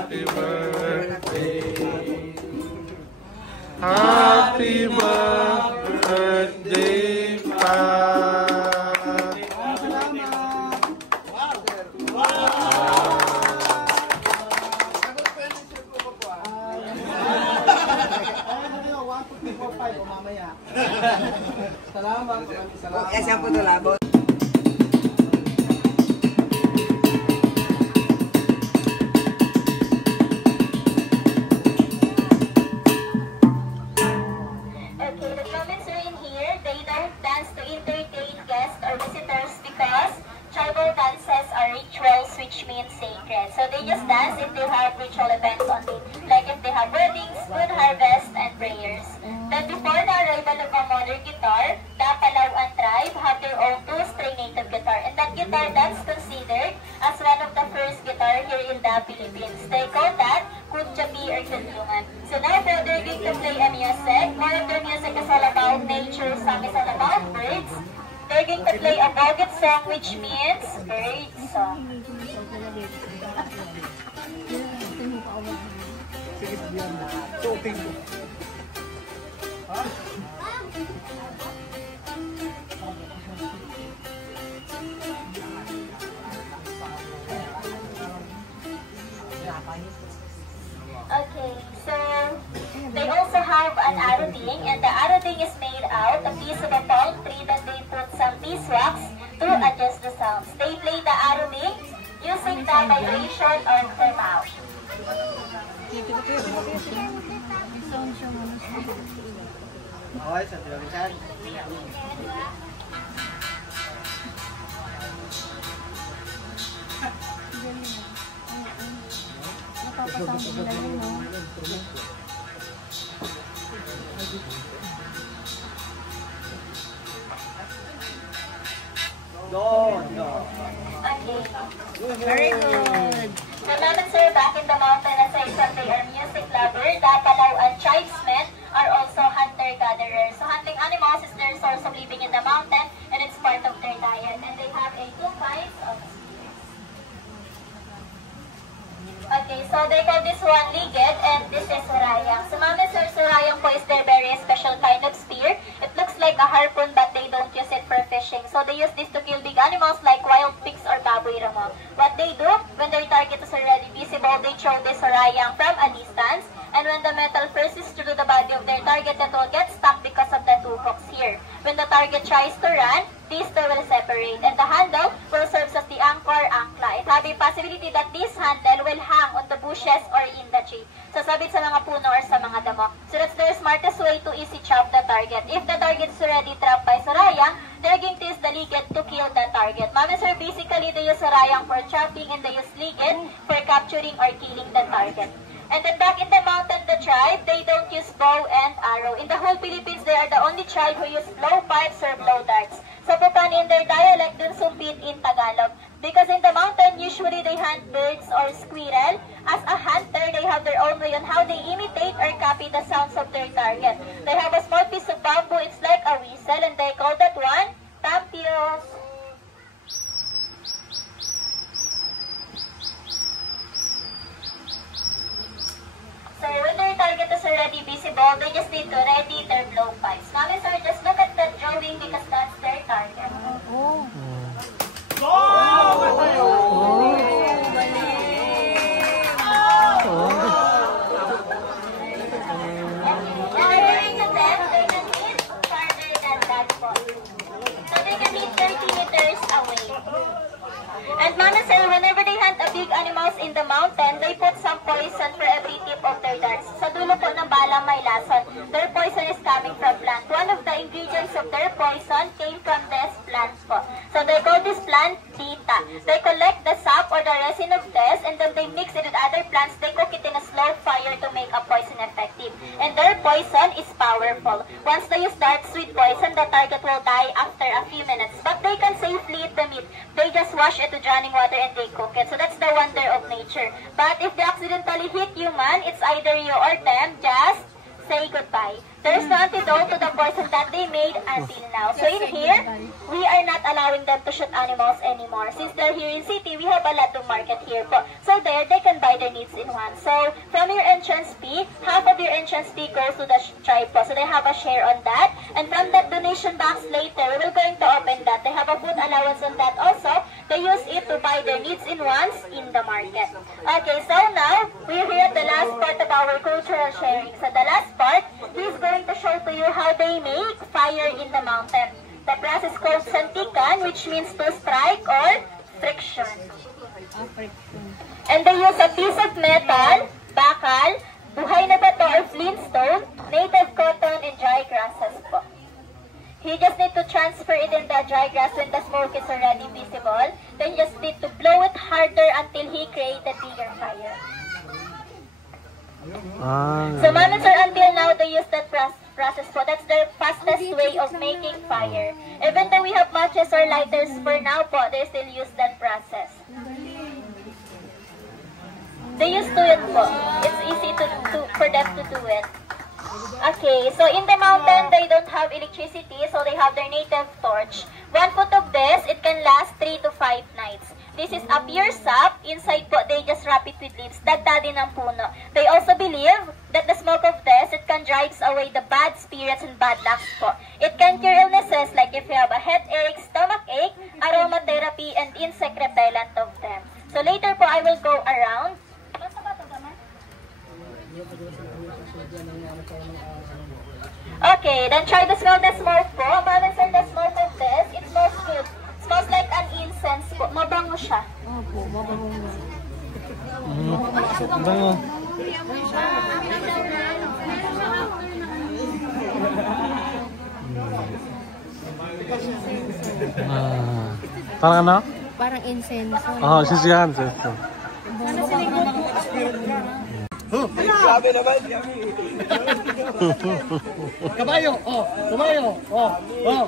Happy birthday. Happy birthday, Pa. Salamat. Siya po ito labot. Which means sacred. So they just dance if they have ritual events on it, like if they have weddings, good harvest, and prayers. Then before the arrival of a modern guitar, the Palawan tribe have their own two-string native guitar, and that guitar that's considered as one of the first guitar here in the Philippines. They call that Kutjapi or Kulyungan. So now they're going to play a music. More of their music is all about nature, some is all about birds. They're going to play a Boget song, which means bird song. Okay, so they also have an arrowing, and the arrowing is made out of a piece of a palm tree that they put some beeswax to adjust the sounds. They play the arrowing using the vibration of their mouth. Okay. Very good. The Mammoths are back in the mountain as I said they are music lovers. The Palawan tribesmen are also hunter-gatherers. So hunting animals is their source of living in the mountain, and it's part of their diet. And they have two kinds of spears. Okay, so they call this one ligid, and this is surayang. So Mammoths or surayang po is their very special kind of spear. It looks like a harpoon, but they don't use it for fishing. So they use this to kill big animals like wild pigs or baboy ramo. What they do, when their target is already visible, they throw this surayang from a distance. And when the metal pierces through the body of their target, it will get stuck because of the two hooks here. When the target tries to run, these two will separate, and the handle will serve as the anchor, ankla. It have a possibility that this handle will hang on the bushes or in the tree. Sasabit sa mga puno or sa mga damo. So that's their smartest way to easy chop the target. If the target is already trapped by surayang, they're going to use the ligid to kill the target. Mammoths are basically they use surayang for chopping, and they use ligid for capturing or killing the target. And then back in the mountain, the tribe, they don't use bow and arrow. In the whole Philippines, they are the only tribe who use blow pipes or blow darts. So Pupan in their dialect, dun sumpit in Tagalog. Because in the mountain, usually they hunt birds or squirrel. As a hunter, they have their own way on how they imitate or copy the sounds of their target. They have a small piece of bamboo, it's like a whistle, and they call that one tampios. So when their target is already visible, they just need to ready their blowpipes. Mammoths are just look at the drawing because that's their target. Oh. According to them, they can hit farther than that point. So they can hit 30 meters away. And Mammoths are, whenever they hunt a big animals in the mountain, they put some poison for every tip of their darts. Sa dulo po ng bala may lason. Their poison is coming from plant. One of the ingredients of their poison came from this plant po. So they call this plant dita. They collect the sap or the resin of this, and then they mix it with other plants. They cook it in a slow fire to make a poison effective. And their poison is powerful. Once they use darts with poison, the target will die after a few minutes. But they can safely eat the meat. They just wash it with running water and they cook it. So that's the wonder of nature. But if they accidentally hit human, it's either you or them just say goodbye. There's no antidote to the poison that they made until now. So in here, we are not allowing them to shoot animals anymore. Since they're here in city, we have a lot of market here po. So there, they can buy their needs in one. So from your entrance fee, half of your entrance fee goes to the tribe po. So they have a share on that. And from that donation box later, we will going to open that. They have a food allowance on that also. They use it to buy their needs in ones in the market. Okay, so now, we're here at the last part of our cultural sharing. So the last part, he's going to show to you how they make fire in the mountain. The process called santikan, which means to strike or friction. And they use a piece of metal, bakal, buhay na bato or flintstone, native cotton, and dry grasses po. You just need to transfer it in the dry grass when the smoke is already visible. Then you just need to blow it harder until he created bigger fire. So moments or until now they use that process po. That's the fastest way of making fire. Even though we have matches or lighters for now po, they still use that process. They used to it po. It's easy for them to do it. Okay, so in the mountain, they don't have electricity, so they have their native torch. 1 foot of this, it can last 3 to 5 nights. This is a pure sap. Inside po, they just wrap it with leaves. Dagda din ng puno. They also believe that the smoke of this, it can drive away the bad spirits and bad lucks po. It can cure illnesses like if you have a headache, stomach ache, aromatherapy, and insect repellent of them. So later po, I will go around. Okay, then try to smell the smoke po. Moments are the smoke of this. It smells good. It smells like an incense po. Mabango siya. Opo, mabango. Bango. Parang ano? Parang incense. Oh, sisihan. Grabe naman. Kabayo, oh, kabayo, oh, oh.